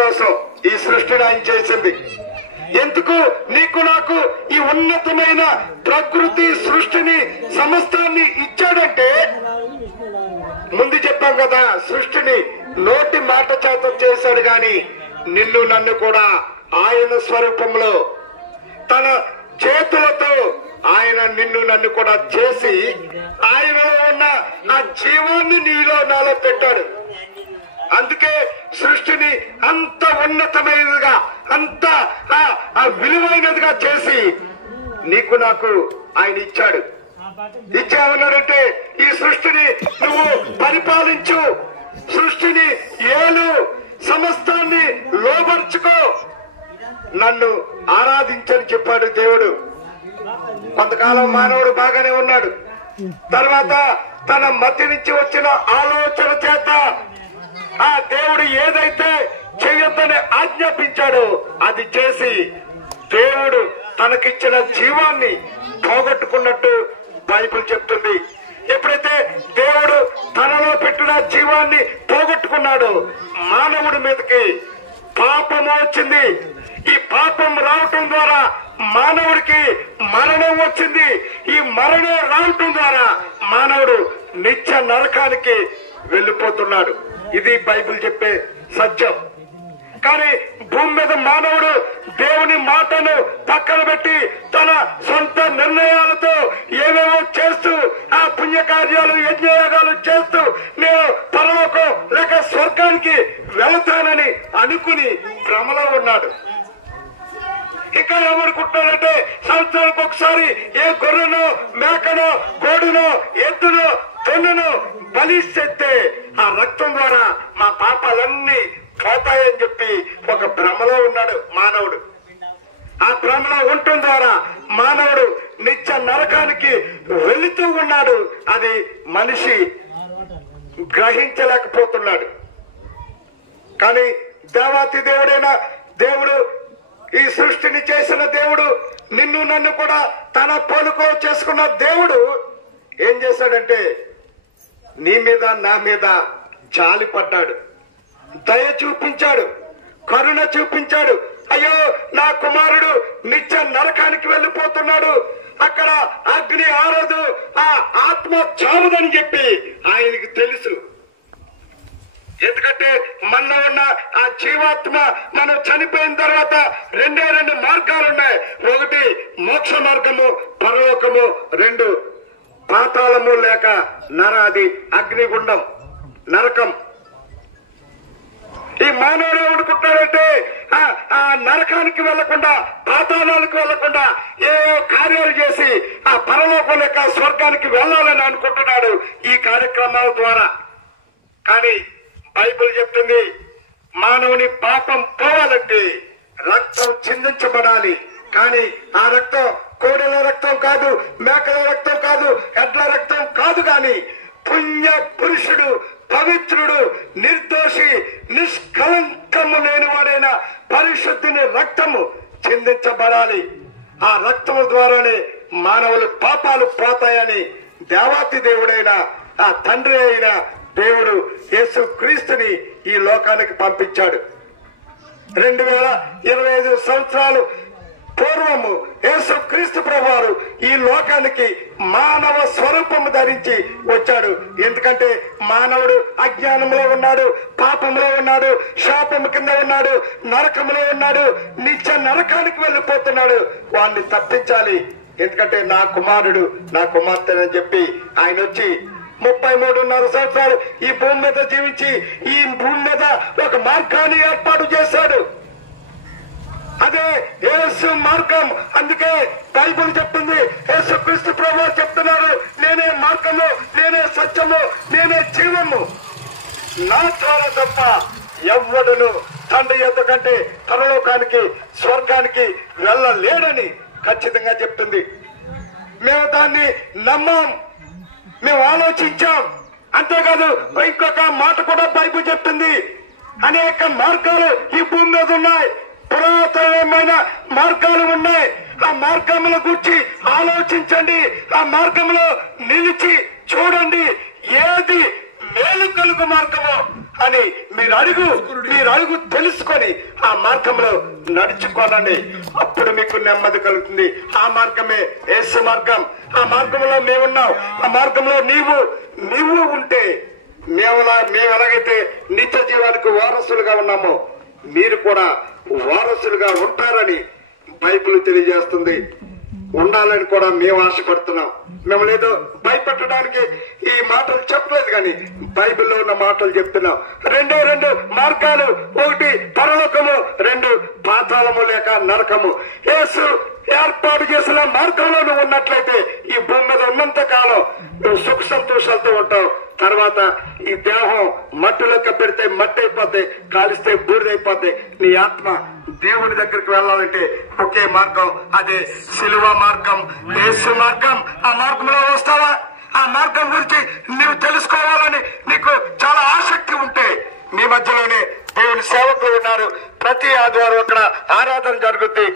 కోసం ఈ సృష్టిని ఆయన చేసింది. ఎందుకు నీకు నాకు ఈ ఉన్నతమైన ప్రకృతి సృష్టిని సమస్తాన్ని ఇచ్చాడంటే, ముందు చెప్పాం కదా, సృష్టిని నోటి మాట చేత చేశాడు గాని నిన్ను నన్ను కూడా ఆయన స్వరూపంలో తన చేతులతో ఆయన నిన్ను నన్ను కూడా చేసి ఆయనలో ఉన్న ఆ జీవాన్ని నీలో నాలో పెట్టాడు. అందుకే సృష్టిని అంత ఉన్నతమైనదిగా, అంత విలువైనదిగా చేసి నీకు నాకు ఆయన ఇచ్చాడు. ఇచ్చామన్నాడంటే ఈ సృష్టిని నువ్వు పరిపాలించు, సృష్టిని ఏలు, సమస్తాన్ని లోబర్చుకో, నన్ను ఆరాధించని చెప్పాడు దేవుడు. కొంతకాలం మానవుడు బాగానే ఉన్నాడు. తర్వాత తన మతి నుంచి వచ్చిన ఆలోచన చేత ఆ దేవుడు ఏదైతే చేయొద్దని ఆజ్ఞాపించాడో అది చేసి దేవుడు తనకిచ్చిన జీవాన్ని పోగొట్టుకున్నట్టు బైబిల్ చెప్తుంది. ఎప్పుడైతే దేవుడు తనలో పెట్టిన జీవాన్ని పోగొట్టుకున్నాడో మానవుడి మీదకి పాపము వచ్చింది. ఈ పాపం రావటం ద్వారా మానవుడికి మరణం వచ్చింది. ఈ మరణం రావటం ద్వారా మానవుడు నిత్య నరకానికి వెళ్లిపోతున్నాడు. ఇది బైబిల్ చెప్పే సత్యం. కానీ భూమి మీద మానవుడు దేవుని మాటను పక్కన పెట్టి తన సొంత నిర్ణయాలతో ఏవేవో చేస్తూ ఆ పుణ్యకార్యాలు, యజ్ఞయాగాలు చేస్తూ నేను పరలోకం లేక స్వర్గానికి వెళతానని అనుకుని భ్రమలో ఉన్నాడు. ఇంకా ఏమనుకుంటున్నాడంటే సంవత్సరానికి ఒకసారి ఏ గొర్రెనో, మేకనో, కోడినో, ఎద్దునో, తొన్నును బలిస్తే ఆ రక్తం ద్వారా మా పాపాలన్నీ పోతాయని చెప్పి ఒక భ్రమలో ఉన్నాడు మానవుడు. ఆ భ్రమలో ఉండటం ద్వారా మానవుడు నిత్య నరకానికి వెళుతూ ఉన్నాడు. అది మనిషి గ్రహించలేకపోతున్నాడు. కానీ దేవాతి దేవుడైన దేవుడు, ఈ సృష్టిని చేసిన దేవుడు, నిన్ను నన్ను కూడా తన పోలుకో చేసుకున్న దేవుడు ఏం చేశాడంటే నీ మీద నా మీద జాలి పడ్డాడు, దయ చూపించాడు, కరుణ చూపించాడు. అయ్యో నా కుమారుడు నిత్య నరకానికి వెళ్లిపోతున్నాడు, అక్కడ అగ్ని ఆరదు, ఆ ఆత్మ చావదని చెప్పి ఆయనకి తెలుసు. ఎందుకంటే మనలో ఉన్న ఆ జీవాత్మ మనం చనిపోయిన తర్వాత రెండు మార్గాలు ఉన్నాయి. ఒకటి మోక్ష మార్గము, పరలోకము. రెండు పాతాళము లేక నరాది, అగ్నిగుండం, నరకం. ఈ మానవుడు ఏమనుకుంటాడంటే ఆ నరకానికి వెళ్లకుండా, పాతాళానికి వెళ్లకుండా ఏ కార్యాలు చేసి ఆ పరలోకం లేక స్వర్గానికి వెళ్లాలని అనుకుంటున్నాడు ఈ కార్యక్రమాల ద్వారా. కానీ బైబిల్ చెప్తుంది మానవుని పాపం పోవాలంటే రక్తం చిందించబడాలి. కానీ ఆ రక్తం కోడెల రక్తం కాదు, మేకల రక్తం కాదు, ఎడ్ల రక్తం కాదు. కానీ పుణ్య పురుషుడు, పవిత్రుడు, నిర్దోషి, నిష్కలంకము లేనివాడైన పరిశుద్ధిని రక్తము చిందించబడాలి. ఆ రక్తము ద్వారానే మానవులు పాపాలు పోతాయని దేవాతి దేవుడైన ఆ తండ్రి అయిన దేవుడు యేసు క్రీస్తుని ఈ లోకానికి పంపించాడు. 2025 సంవత్సరాలు పూర్వము యేసు క్రీస్తు ప్రభువారు ఈ లోకానికి మానవ స్వరూపము ధరించి వచ్చాడు. ఎందుకంటే మానవుడు అజ్ఞానంలో ఉన్నాడు, పాపంలో ఉన్నాడు, శాపము కింద ఉన్నాడు, నరకంలో ఉన్నాడు, నిత్య నరకానికి వెళ్లిపోతున్నాడు. వాడిని తప్పించాలి. ఎందుకంటే నా కుమారుడు, నా కుమార్తెనని చెప్పి ఆయన వచ్చి 33.5 సంవత్సరాలు ఈ భూమి మీద జీవించి ఈ భూమి మీద ఒక మార్గాన్ని ఏర్పాటు చేశాడు. అదే యేసు మార్గం. అందుకే బైబిల్ చెప్తుంది, యేసు క్రీస్తు ప్రభువు చెప్తున్నారు, నేనే మార్గము, నేనే సత్యము, నేనే జీవము, నా ద్వారా తప్ప ఎవ్వడును తండ్రి యొద్ద కంటే పరలోకానికి, స్వర్గానికి వెళ్ళలేడని ఖచ్చితంగా చెప్తుంది. మేము దాన్ని నమ్మాం, మేము ఆలోచించాం. అంతేకాదు ఇంకొక మాట కూడా బైబిల్ చెప్తుంది, అనేక మార్గాలు ఈ భూమి మీద ఉన్నాయి, పురాతనమైన మార్గాలు ఉన్నాయి. ఆ మార్గముల గురించి ఆలోచించండి, ఆ మార్గంలో నిలిచి చూడండి, ఏది మేలు కలుగు మార్గము అని మీరు అడుగు తెలుసుకొని ఆ మార్గంలో నడుచుకోనండి. అప్పుడు మీకు నెమ్మది కలుగుతుంది. ఆ మార్గమే యేసు మార్గం. ఆ మార్గంలో మేమున్నాం. ఆ మార్గంలో నీవు ఉంటే మేము ఎలాగైతే నిత్య జీవానికి వారసులుగా ఉన్నామో మీరు కూడా వారసులుగా ఉంటారని బైబిల్ తెలియజేస్తుంది. ఉండాలని కూడా మేము ఆశపడుతున్నాం. మేము లేదో భయపెట్టడానికి ఈ మాటలు చెప్పలేదు, కానీ బైబిల్లో ఉన్న మాటలు చెప్తున్నాం. రెండు మార్గాలు, ఒకటి పరలోకము, రెండు పాతాళము లేక నరకము. యేసు ఏర్పాటు చేసిన మార్గంలో నువ్వు ఉన్నట్లయితే ఈ భూమి మీద ఉన్నంత కాలం నువ్వు సుఖ సంతోషాలతో ఉంటావు. తర్వాత ఈ దేహం మట్టిలోకి పెడితే మట్టి అయిపోతే, కాలిస్తే బూడిదైపోతే, నీ ఆత్మ దేవుని దగ్గరికి వెళ్ళాలంటే ఒకే మార్గం, అదే సిలువ మార్గం, యేసు మార్గం. ఆ మార్గంలో వస్తావా? ఆ మార్గం గురించి నీవు తెలుసుకోవాలని నీకు చాలా ఆసక్తి ఉంటే మీ మధ్యలోనే దేవుని సేవకులు ఉన్నారు. ప్రతి ఆదివారం అక్కడ ఆరాధన జరుగుద్ది.